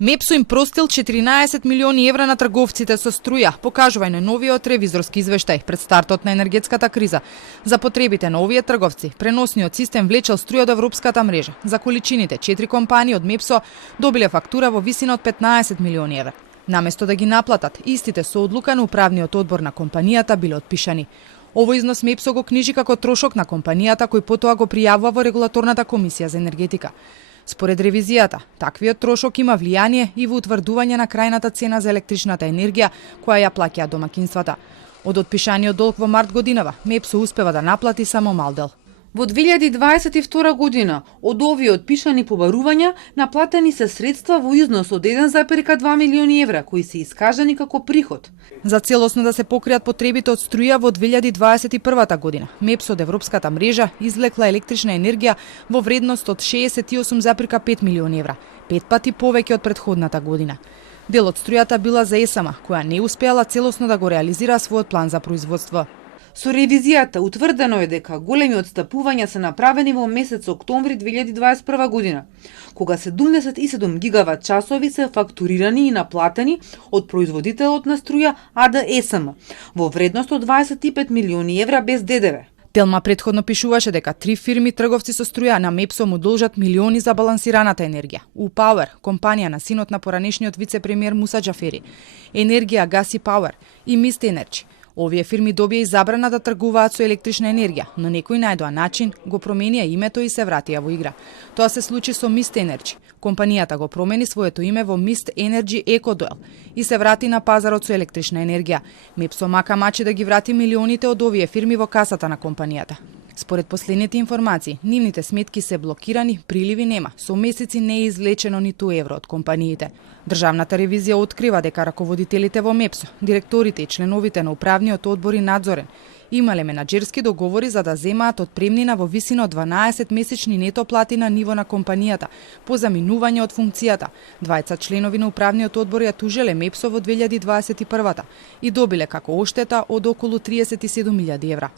Мепсо им простил 14 милиони евра на трговците со струја, покажува и на новиот ревизорски извештај пред стартот на енергетската криза. За потребите на овие трговци, преносниот систем влечел струја од европската мрежа. За количините, 4 компании од Мепсо добиле фактура во висина од 15 милиони евра. Наместо да ги наплатат, истите со одлука на управниот одбор на компанијата биле отпишани. Ово износ Мепсо го книжи како трошок на компанијата кој потоа го пријавува во регулаторната комисија за енергетика. Според ревизијата, таквиот трошок има влијание и во утврдување на крајната цена за електричната енергија која ја плаќаат домакинствата. Од отпишаниот долг во март годинава, Мепсо успева да наплати само мал дел. Во 2022 година, од овие отпишани побарувања, наплатени се средства во износ од 1,2 милиони евра, кои се искажани како приход. За целосно да се покријат потребите од струја во 2021 година, Мепсо од европската мрежа извлекла електрична енергија во вредност од 68,5 милиони евра, 5 пати повеќе од претходната година. Дел од струјата била за ЕСМ, која не успеала целосно да го реализира својот план за производство. Со ревизијата утврдено е дека големи отстапувања се направени во месец октомври 2021 година, кога 77 гигават часови се фактурирани и наплатени од производителот на струја АД ЕСМ во вредност од 25 милиони евра без ДДВ. Телма претходно пишуваше дека 3 фирми трговци со струја на Мепсо му должат милиони за балансираната енергија. U-Power, компанија на синот на поранешниот вице-премиер Муса Џафери, Енергија Гаси Power и Mist Energy. Овие фирми добија и забрана да тргуваат со електрична енергија, но некој најдоа начин, го променија името и се вратија во игра. Тоа се случи со Mist Energy. Компанијата го промени своето име во Mist Energy EcoDoel и се врати на пазарот со електрична енергија. Мепсо мака мачи да ги врати милионите од овие фирми во касата на компанијата. Според последните информации, нивните сметки се блокирани, приливи нема, со месеци не е извлечено ниту евро од компаниите. Државната ревизија открива дека раководителите во Мепсо, директорите и членовите на управниот одбор и надзорен имале менаџерски договори за да земаат отпремнина во висина од 12 месечни нето плати на ниво на компанијата по заминување од функцијата. Двајца членови на управниот одбор ја тужеле Мепсо во 2021 и добиле како оштета од околу 37.000 евра.